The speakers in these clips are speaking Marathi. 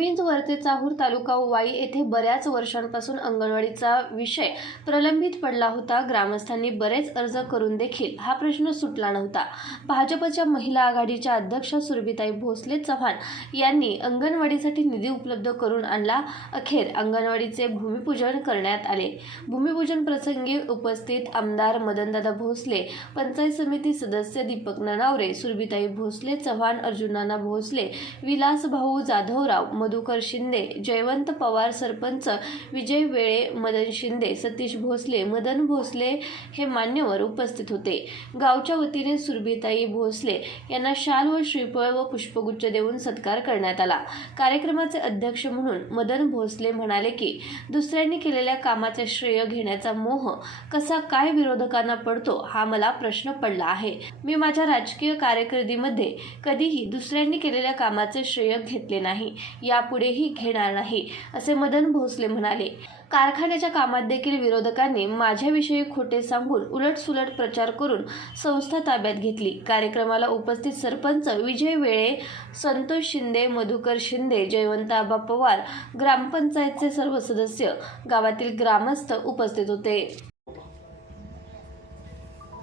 भुईंज चाहूर तालुका वाई येथे बऱ्याच वर्षांपासून अंगणवाडीचा विषय प्रलंबित पडला होता. ग्रामस्थांनी बरेच अर्ज करून देखील हा प्रश्न सुटला नव्हता. भाजपच्या महिला आघाडीच्या अध्यक्ष सुरभिताई भोसले चव्हाण यांनी अंगणवाडीसाठी निधी उपलब्ध करून आणला. अखेर अंगणवाडीचे भूमिपूजन करण्यात आले. भूमिपूजन प्रसंगी उपस्थित आमदार मदनदादा भोसले पंचायत समिती सदस्य दीपक ननावरे सुरभिताई भोसले चव्हाण अर्जुनाना भोसले विलास भाऊ जाधवराव मधुकर शिंदे जयवंत पवार सरपंच विजय वेळे मदन शिंदे सतीश भोसले मदन भोसले हे मान्यवर उपस्थित होते. गावच्या वतीने सुरभिताई भोसले यांना शाल व श्रीफळ व पुष्पगुच्छ देऊन सत्कार करण्यात आला. कार्यक्रमाचे अध्यक्ष म्हणून मदन भोसले म्हणाले की दुसऱ्यांनी केलेल्या कामाचे श्रेय घेण्याचा मोह कसा काय विरोधकांना पडतो हा मला प्रश्न पडला आहे. मी माझ्या राजकीय कारकिर्दीमध्ये कधीही दुसऱ्यांनी केलेल्या कामाचे श्रेय घेतले नाही. या यापुढेही घेणार नाही असे मदन भोसले म्हणाले. कारखान्याच्या कामात देखील विरोधकांनी माझ्याविषयी खोटे सांगून उलटसुलट प्रचार करून संस्था ताब्यात घेतली. कार्यक्रमाला उपस्थित सरपंच विजय वेळे संतोष शिंदे मधुकर शिंदे जयवंत आबा पवार ग्रामपंचायतचे सर्व सदस्य गावातील ग्रामस्थ उपस्थित होते.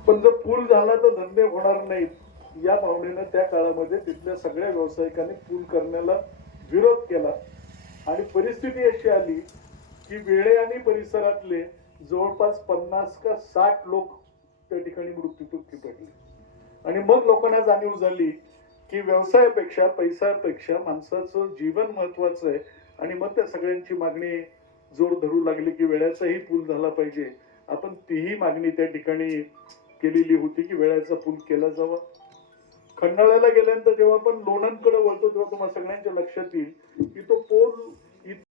पण जर पूल झाला तर धंदे होणार नाहीत. या भावनेनं त्या काळामध्ये तिथल्या सगळ्या व्यावसायिकांनी पूल करण्याला विरोध केला. आणि परिस्थिती अशी आली की वेळे आणि परिसरातले जवळपास पन्नास का साठ लोक त्या ठिकाणी मृत्यूमुखी पडले. आणि मग लोकांना जाणीव झाली की व्यवसायापेक्षा पैशापेक्षा माणसाचं जीवन महत्वाचं आहे. आणि मग त्या सगळ्यांची मागणी जोर धरू लागली की वेळाचाही पूल झाला पाहिजे. आपण तीही मागणी त्या ठिकाणी केलेली होती की वेळाचा पूल केला जावा. खंडाळ्याला गेल्यानंतर जेव्हा आपण लोणंदकडे वळतो तेव्हा तुम्हाला सगळ्यांच्या लक्षात येईल की तो पोल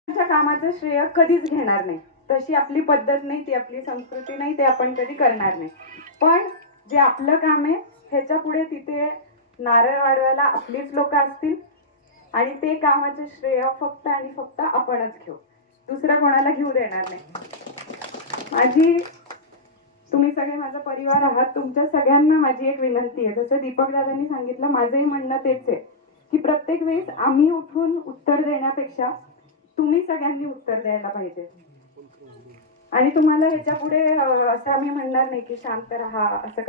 च्या कामाचं श्रेय कधीच घेणार नाही. तशी आपली पद्धत नाही ती आपली संस्कृती नाही ते आपण कधी करणार नाही. पण जे आपलं काम आहे ह्याच्या पुढे तिथे नारळ वाढवायला आपलीच लोक असतील आणि ते कामाचं श्रेय फक्त आणि फक्त आपणच घेऊ. दुसरं कोणाला घेऊ देणार नाही. माझी तुम्ही सगळे माझा परिवार आहात. तुमच्या सगळ्यांना माझी एक विनंती आहे. जसं दीपक दादांनी सांगितलं माझंही म्हणणं तेच आहे की प्रत्येक वेळेस आम्ही उठून उत्तर देण्यापेक्षा तुम्ही सगळ्यांनी उत्तर द्यायला पाहिजे. आणि तुम्हाला ह्याच्या पुढे असं आम्ही म्हणणार नाही की शांत राहा असं